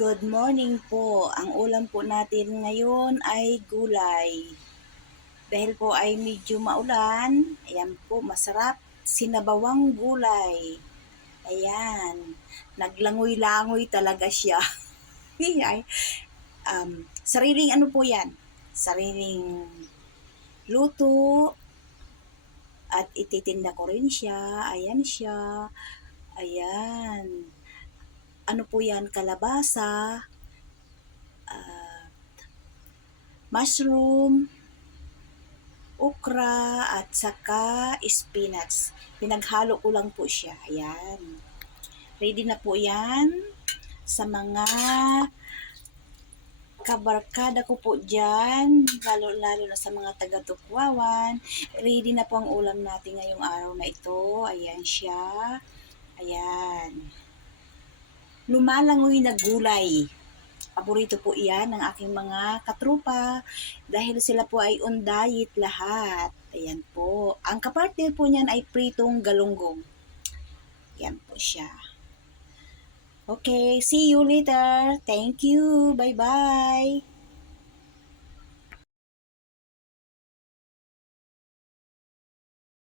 Good morning po. Ang ulam po natin ngayon ay gulay. Dahil po ay medyo maulan, ayan po, masarap, sinabawang gulay. Ayan, naglangoy-langoy talaga siya. Sariling ano po yan? Sariling luto, at ititinda ko rin siya. Ayan siya. Ayan. Ano po yan? Kalabasa, mushroom, okra, at saka spinach. Pinaghalo ko lang po siya. Ayan. Ready na po yan sa mga kabarkada ko po dyan. Lalo na sa mga taga-Tukwawan. Ready na po ang ulam natin ngayong araw na ito. Ayan siya. Ayan. Lumalangoy na gulay. Paborito po iyan ng aking mga katrupa dahil sila po ay on diet lahat. Ayan po. Ang kapartner po niyan ay pritong galunggong. Ayan po siya. Okay, see you later. Thank you. Bye-bye.